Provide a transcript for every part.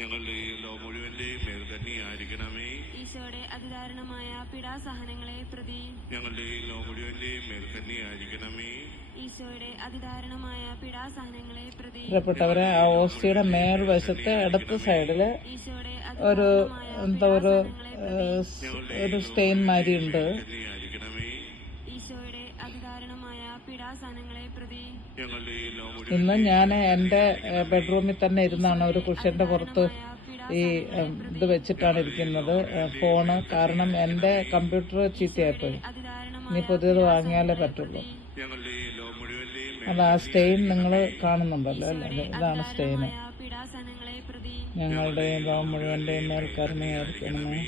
ഞങ്ങളുടെ ഈ ലോ മുഴുവന്റെയും മേൽക്കന്നിയായിരിക്കണമേ ഈശോയുടെ അതിദാരുണമായ പീഡാസഹനങ്ങളെ പ്രതി ഞങ്ങളുടെ ഈ ലോ മുഴുവന്റെയും മേൽക്കന്നിയായിരിക്കണമേ ഈശോയുടെ അതിദാരുണമായ പീഡാസഹനങ്ങളെ പ്രതി പ്രിയപ്പെട്ടവരെ ആ ഓസ്റ്റിയുടെ മേൽവശത്ത് ഇടത്ത് സൈഡിൽ ഈശോയുടെ ഒരു എന്താ ഒരു ഒരു സ്റ്റെയിൻ മാതിരി ഉണ്ട് കന്നിയായിരിക്കണമേ ഈശോയുടെ അതിദാരുണമായ പീഡാസഹനങ്ങളെ പ്രതി ഞങ്ങളുടെ ഈ ലോ മുഴുവൻ ഇന്ന് ഞാൻ എന്റെ ബെഡ്റൂമിൽ തന്നെ ഇരുന്നാണ് ഒരു കുഷ്യന്റെ പുറത്ത് ഈ ഇത് വെച്ചിട്ടാണ് ഇരിക്കുന്നത്. ഫോണ്. കാരണം എന്റെ കമ്പ്യൂട്ടർ ചീത്തയായിപ്പോയി. ഇനി പുതിയത് വാങ്ങിയാലേ പറ്റുള്ളൂ. അത് ആ സ്റ്റെയിൻ നിങ്ങൾ കാണുന്നുണ്ടല്ലോ അല്ലേ? ഇതാണ് സ്റ്റെയിന്. ഞങ്ങളുടെ ലോകം മുഴുവന്റെയും മേൽ കരുണയായിരിക്കണമേ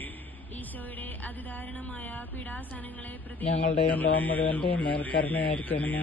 ഞങ്ങളുടെയും ലോകം മുഴുവന്റെയും മേൽ കരുണയായിരിക്കണമേ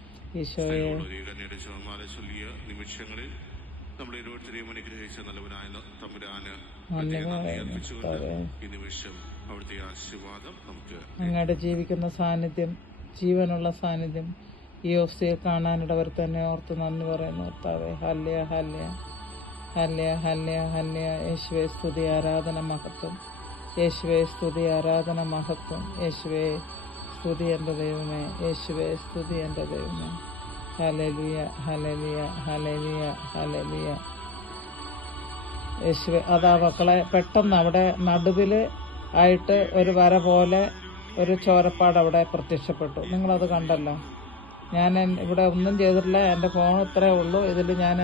ഈശോയെ. ചൊല്ലിയ നിമിഷങ്ങളിൽ നമ്മൾ അനുഗ്രഹിച്ച നല്ലവനായ തമ്പുരാന് ഈ നിമിഷം അവിടുത്തെ ആശീർവാദം നമുക്ക് അങ്ങയുടെ ജീവിക്കുന്ന സാന്നിധ്യം ജീവനുള്ള സാന്നിധ്യം ഈ ഓഫ്സിയെ കാണാനിടവർ തന്നെ ഓർത്ത് നന്ദി പറയുന്നു ഹല്യ ഹല്യ ഹല്യ ഹല്യ ഹല്യ യേശുവേ സ്തുതി ആരാധന മഹത്വം. യേശുവേ സ്തുതി ആരാധന മഹത്വം. യേശുവെ സ്തുതി എന്റെ ദൈവമേ. യേശുവേ സ്തുതി എന്റെ ദൈവമേ. ഹലലിയ ഹലലിയ ഹലലിയ ഹലലിയ യേശുവെ അതാ മക്കളെ പെട്ടെന്ന് അവിടെ നടുവിൽ ആയിട്ട് ഒരു വര പോലെ ഒരു ചോരപ്പാട് അവിടെ പ്രത്യക്ഷപ്പെട്ടു. നിങ്ങളത് കണ്ടല്ലോ. ഞാൻ ഇവിടെ ഒന്നും ചെയ്തിട്ടില്ല. എന്റെ ഫോൺ ഇത്രേ ഉള്ളൂ. ഇതിൽ ഞാൻ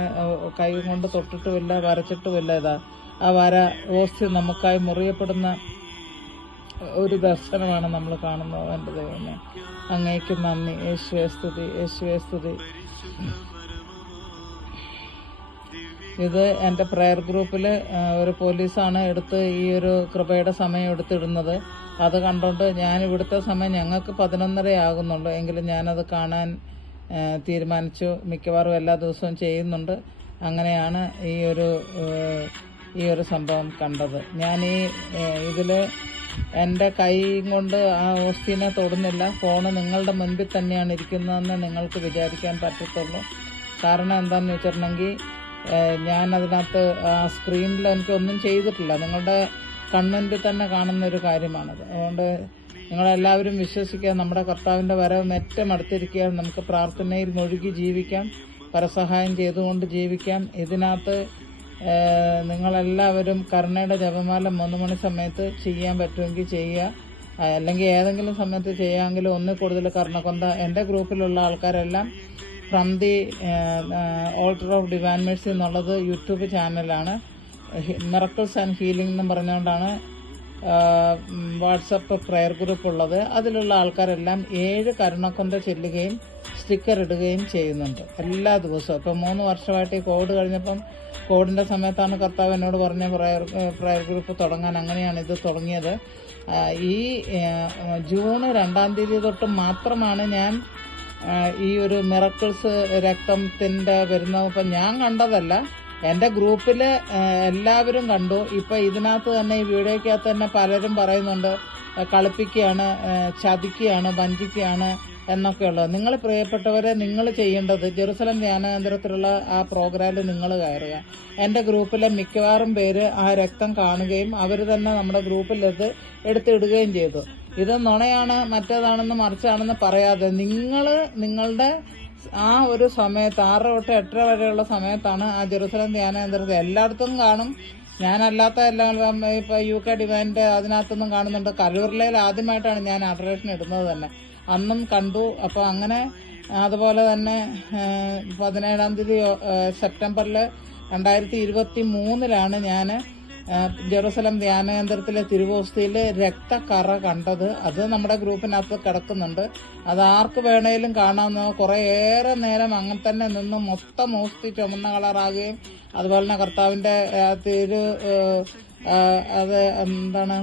കൈ കൊണ്ട് തൊട്ടിട്ടുമില്ല വരച്ചിട്ടുമില്ല ഇതാ. ആ വര ഓസ്തി നമുക്കായി മുറിയപ്പെടുന്ന ഒരു ദർശനമാണ് നമ്മൾ കാണുന്നത് എന്റെ ദൈവമേ. അങ്ങേക്ക് നന്ദി. യേശുവെ സ്തുതി. യേശുവെ സ്തുതി. ഇത് എന്റെ പ്രയർ ഗ്രൂപ്പിൽ ഒരു പോലീസാണ് എടുത്ത് ഈ ഒരു കൃപയുടെ സമയം എടുത്തിടുന്നത്. അത് കണ്ടുകൊണ്ട് ഞാൻ ഇവിടുത്തെ സമയം ഞങ്ങൾക്ക് പതിനൊന്നര ആകുന്നുള്ളൂ. എങ്കിലും ഞാനത് കാണാൻ തീരുമാനിച്ചു. മിക്കവാറും എല്ലാ ദിവസവും ചെയ്യുന്നുണ്ട്. അങ്ങനെയാണ് ഈ ഒരു ഈ ഒരു സംഭവം കണ്ടത്. ഞാൻ ഈ ഇതിൽ എന്റെ കൈ കൊണ്ട് ആ ഓസ്തിനെ തൊടുന്നില്ല. ഫോണ് നിങ്ങളുടെ മുൻപിൽ തന്നെയാണ് ഇരിക്കുന്നതെന്ന് നിങ്ങൾക്ക് വിചാരിക്കാൻ പറ്റത്തുള്ളൂ. കാരണം എന്താണെന്ന് വെച്ചിട്ടുണ്ടെങ്കിൽ ഞാൻ അതിനകത്ത് ആ സ്ക്രീനിൽ എനിക്കൊന്നും ചെയ്തിട്ടില്ല. നിങ്ങളുടെ കൺമുൻപിൽ തന്നെ കാണുന്ന ഒരു കാര്യമാണത്. അതുകൊണ്ട് നിങ്ങളെല്ലാവരും വിശ്വസിക്കുക നമ്മുടെ കർത്താവിന്റെ വരവ് ഏറ്റവും അടുത്തിരിക്കുക നമുക്ക് പ്രാർത്ഥനയിൽ മുഴുകി ജീവിക്കാം പരസഹായം ചെയ്തുകൊണ്ട് ജീവിക്കാം. ഇതിനകത്ത് നിങ്ങളെല്ലാവരും കരുണയുടെ ജപമാല മൂന്ന് മണി സമയത്ത് ചെയ്യാൻ പറ്റുമെങ്കിൽ ചെയ്യുക. അല്ലെങ്കിൽ ഏതെങ്കിലും സമയത്ത് ചെയ്യാമെങ്കിൽ ഒന്നിൽ കൂടുതൽ കർണക്കൊന്ത എന്റെ ഗ്രൂപ്പിലുള്ള ആൾക്കാരെല്ലാം from the altar of divine mercy എന്നുള്ളത് യൂട്യൂബ് ചാനലാണ്. മിറക്കിൾസ് ആൻഡ് ഹീലിംഗ് എന്ന് പറഞ്ഞുകൊണ്ടാണ് വാട്സപ്പ് പ്രെയർ ഗ്രൂപ്പ് ഉള്ളത്. അതിലുള്ള ആൾക്കാരെല്ലാം ഏഴ് കരുണക്കൊന്ത ചെല്ലുകയും സ്റ്റിക്കർ ഇടുകയും ചെയ്യുന്നുണ്ട്. എല്ലാ ദിവസവും. ഇപ്പം മൂന്ന് വർഷമായിട്ട് ഈ കോവിഡ് കഴിഞ്ഞപ്പം കോവിഡിന്റെ സമയത്താണ് കർത്താവ് എന്നോട് പറഞ്ഞ പ്രയർ പ്രയർ ഗ്രൂപ്പ് തുടങ്ങാൻ അങ്ങനെയാണ് ഇത് തുടങ്ങിയത്. ഈ ജൂൺ രണ്ടാം തീയതി തൊട്ട് മാത്രമാണ് ഞാൻ ഈ ഒരു മിറക്കിൾസ് രക്തത്തിന്റെ വരുന്നത് ഇപ്പം ഞാൻ കണ്ടതല്ല എന്റെ ഗ്രൂപ്പിൽ എല്ലാവരും കണ്ടു. ഇപ്പം ഇതിനകത്ത് തന്നെ ഈ വീഡിയോയ്ക്കകത്ത് തന്നെ പലരും പറയുന്നുണ്ട് കളിപ്പിക്കുകയാണ് ചതിക്കുകയാണ് വഞ്ചിക്കുകയാണ് എന്നൊക്കെയുള്ളത്. നിങ്ങൾ പ്രിയപ്പെട്ടവരെ നിങ്ങൾ ചെയ്യേണ്ടത് ജെറുസലം ധ്യാനകേന്ദ്രത്തിലുള്ള ആ പ്രോഗ്രാമിൽ നിങ്ങൾ കയറുക. എന്റെ ഗ്രൂപ്പിലെ മിക്കവാറും പേര് ആ രക്തം കാണുകയും അവർ തന്നെ നമ്മുടെ ഗ്രൂപ്പിലെത്ത് എടുത്തിടുകയും ചെയ്തു. ഇത് നുണയാണ് മറ്റേതാണെന്ന് മറിച്ചാണെന്ന് പറയാതെ നിങ്ങൾ നിങ്ങളുടെ ആ ഒരു സമയത്ത് ആറ് തൊട്ട് എട്ടര വരെയുള്ള സമയത്താണ് ആ ജെറുസലം ധ്യാനകേന്ദ്രത്തിൽ എല്ലായിടത്തും കാണും. ഞാനല്ലാത്ത എല്ലാം ഇപ്പം യു കെ ഡിവൈന്റെ അതിനകത്തൊന്നും കാണുന്നുണ്ട്. കരൂറിലയിൽ ആദ്യമായിട്ടാണ് ഞാൻ അഡറേഷൻ ഇടുന്നത് തന്നെ. അന്നും കണ്ടു. അപ്പോൾ അങ്ങനെ അതുപോലെ തന്നെ പതിനേഴാം തീയതി സെപ്റ്റംബറിൽ രണ്ടായിരത്തി ഇരുപത്തി മൂന്നിലാണ് ഞാൻ ജെറുസലം ധ്യാനകേന്ദ്രത്തിലെ തിരുവോസ്തിയിൽ രക്തക്കറ കണ്ടത് അത് നമ്മുടെ ഗ്രൂപ്പിനകത്ത് കിടക്കുന്നുണ്ട്. അത് ആർക്ക് വേണേലും കാണാവുന്ന കുറേ ഏറെ നേരം അങ്ങനെ തന്നെ നിന്ന് മൊത്തം ഓസ്തി ചുമന്ന കളറാകുകയും അതുപോലെ തന്നെ കർത്താവിന്റെ ആ തിരു അത് എന്താണ്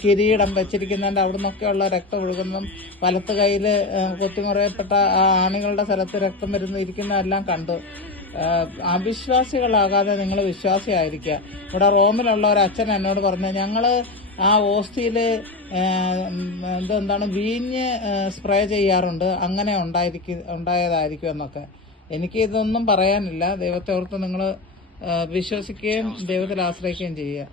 കിരീടം വെച്ചിരിക്കുന്നതിന്റെ അവിടെ നിന്നൊക്കെയുള്ള രക്തം ഒഴുകുന്നതും വലത്ത് കയ്യിൽ കൊത്തിമുറയപ്പെട്ട ആ ആണികളുടെ സ്ഥലത്ത് രക്തം വരുന്ന ഇരിക്കുന്നതെല്ലാം കണ്ടു. അവിശ്വാസികളാകാതെ നിങ്ങൾ വിശ്വാസിയായിരിക്കുക. ഇവിടെ റോമിലുള്ള ഒരു അച്ഛൻ എന്നോട് പറഞ്ഞു ഞങ്ങൾ ആ ഓസ്തിയിൽ എന്തെന്താണ് വീഞ്ഞ് സ്പ്രേ ചെയ്യാറുണ്ട്. അങ്ങനെ ഉണ്ടായിരിക്കും ഉണ്ടായതായിരിക്കും എന്നൊക്കെ. എനിക്ക് ഇതൊന്നും പറയാനില്ല. ദൈവത്തെ ഓർത്ത് നിങ്ങൾ വിശ്വസിക്കുകയും ദൈവത്തിൽ ആശ്രയിക്കുകയും ചെയ്യുക.